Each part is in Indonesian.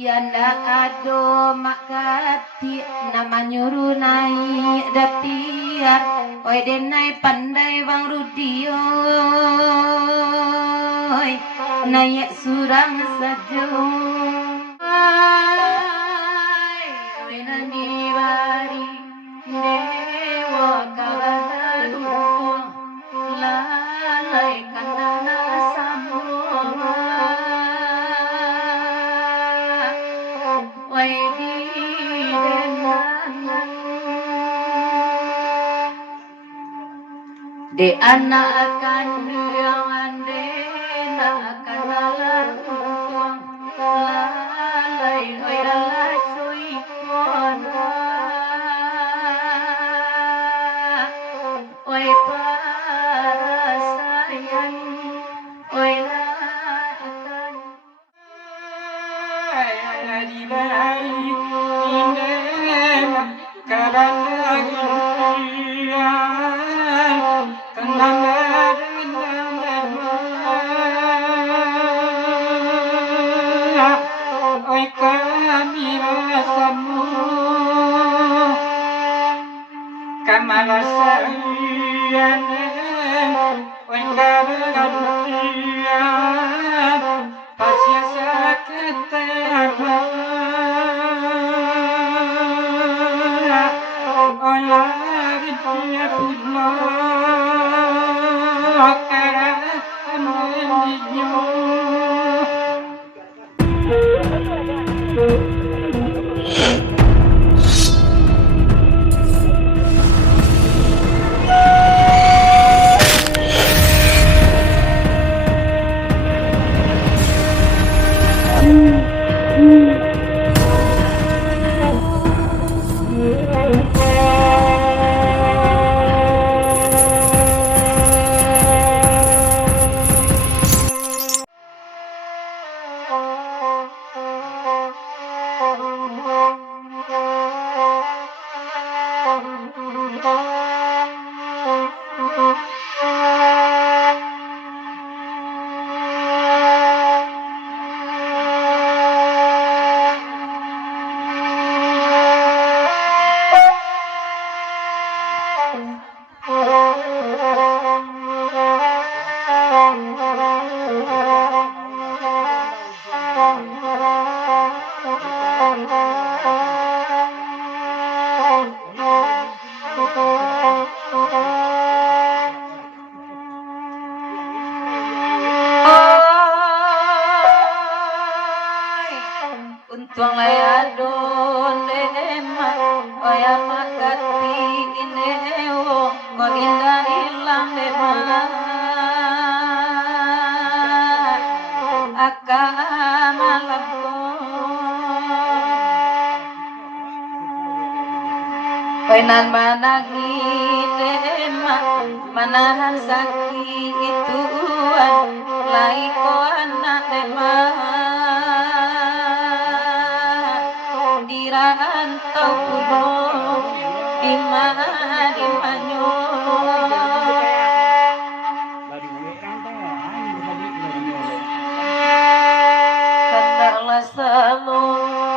Yanda ado makati nama nyuruh naik datiar oi denai pandai bang rudio naik surang sajo oi nani bari dewa kabadaru lalai kanana samua wai di denan de anak akan yang ande akan lalang lalai oi lalai sui kona oi para sayang oi akan di bari indena kadang kanana oi kami rasamu kamala sayane oi kabelan pasya sakit oi lagi punya pulau karena mendiyo untung layadon lema oya makati inewo ko indah ilang lema akan malamku penan managi lema manahan sakit ituan laiko anak lema dirantau pulau di mana di manyo hendaklah selalu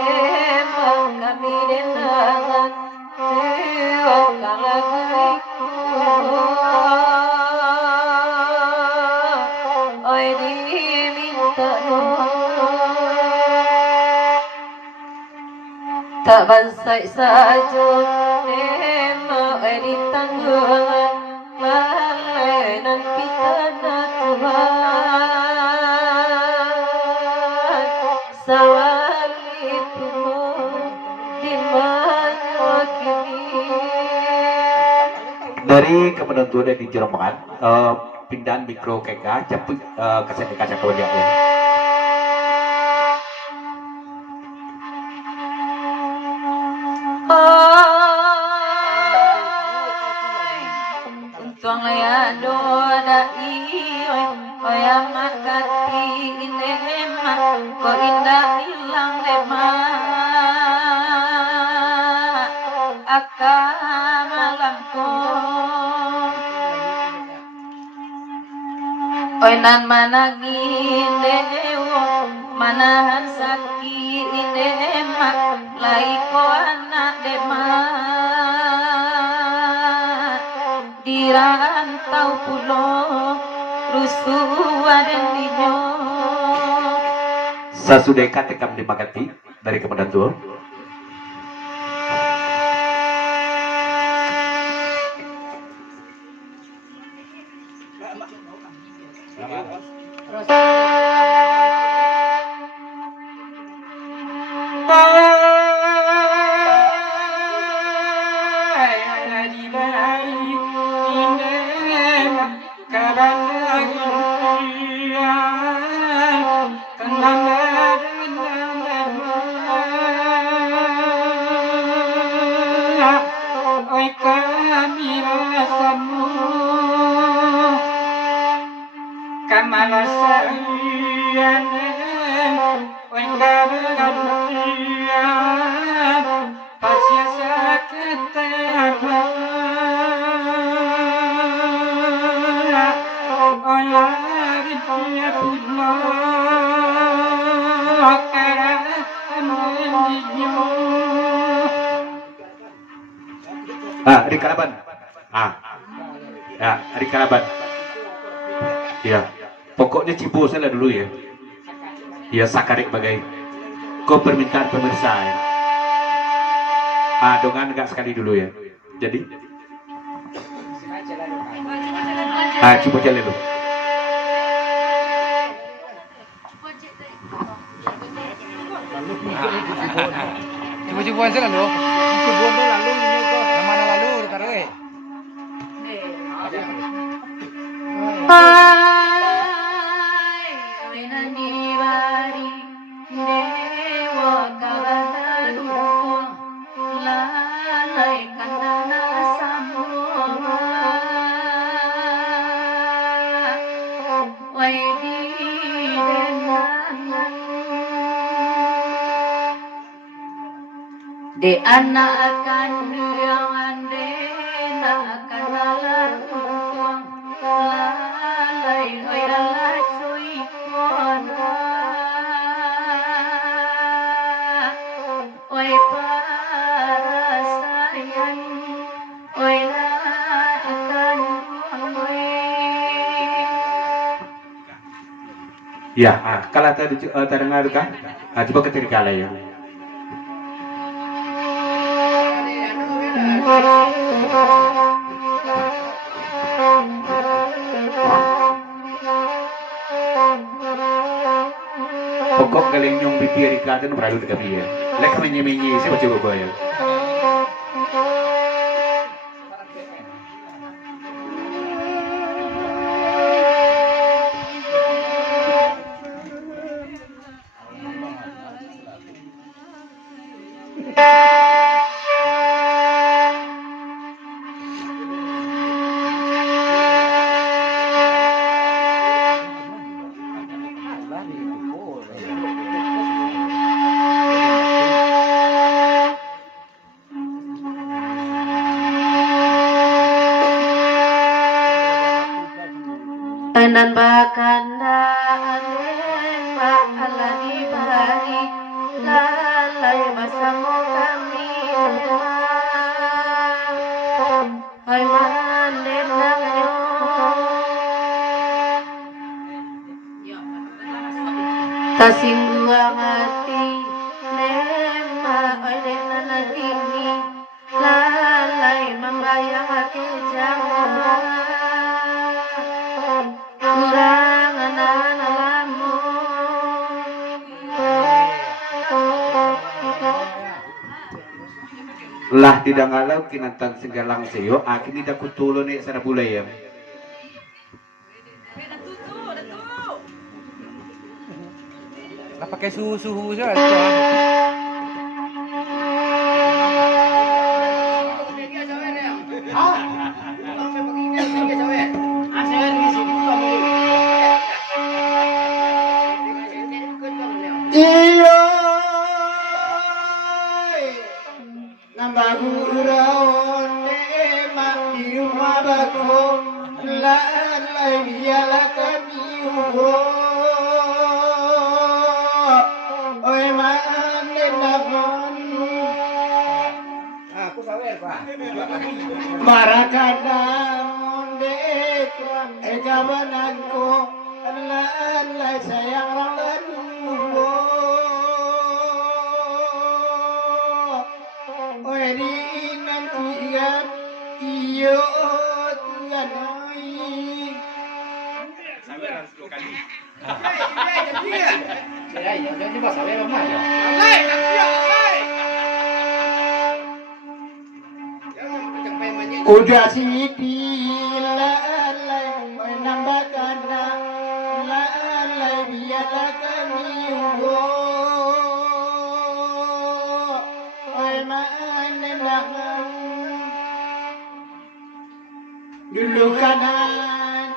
emang kami dendangan kalau beriku oi diminta tak bansai saja nema di tanggungan lalai nan pitana Tuhan sawali itu di mana kini dari Kementerian Tua dan di Jeromongan pindahan mikro keka cepet kesini kaca kemudian untung ya doa ioi oya makati inema ko indah hilang lema akan malamku oi nan managi dewo manahan sakit ine emak laiko anak demak dirantau pulau rusuh dan dinyo Sasudeka tekam dimakati dari Kementerian Tua. Adik Karaban. Ya, Adik Karaban. Ya, pokoknya cipu saya dulu ya. Ya, sakarik bagai. Kau permintaan pemirsa ya. Dongan enggak sekali dulu ya. Jadi, cipu jalan dulu. Cipu-cipu aja lalu. Cipu lalu mana lalu karo de anak akan yang nak akan lalang lalai oi lalai sui kona oi para sayang oi la akan oi Ya, kalau terdengar kan, coba ketika ya. Pokok galing yung bibiri ka ito berlalu dekat dia. Lek menye-menye sih macam apa ya? Tanan bakanda pak alani bari lalai masamo kami hai mande nanyo kasingguang hati nema oi nanatini lalai membayang hati jangan kurang analamu Lah tidak ngalau kinantan singgalang seyo, akin tidak kutulo nih sana bulay ya. Lah pakai suhu aja. Iyo nambah gurau mak di rumah baku lalai biarlah kami oi mak nahon Aku sawer, Pak. marakana monde kawananku Allah sayang rawanku ori nanti kan iyo tuanai Đây, nhưng mà sawer không phải. udah sidi lalai menambahkan lalai biarlah kami oi menenangkan dulu kana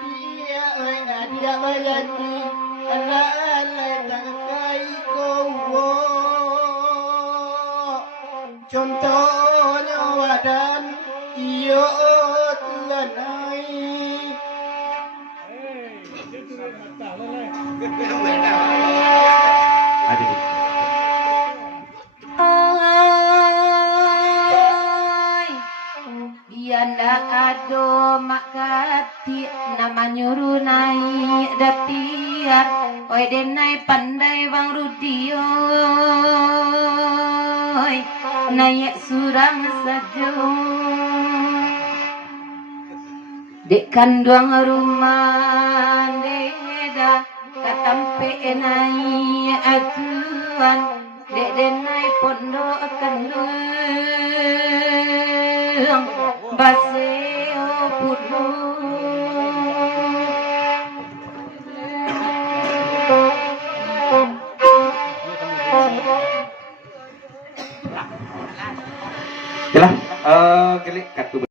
dia oi dia bayani lalai tangkai kau contohnya wadan iyo tuanai Ada di. Oi, bianda ado makati nama nyuruh naik datiar. Oi denai pandai bang Rudio. Oi, naik surang saja. Dek kanduang rumah deda katampe enai atuan dek denai pondok kendung baseo pudu Yalah, kali kartu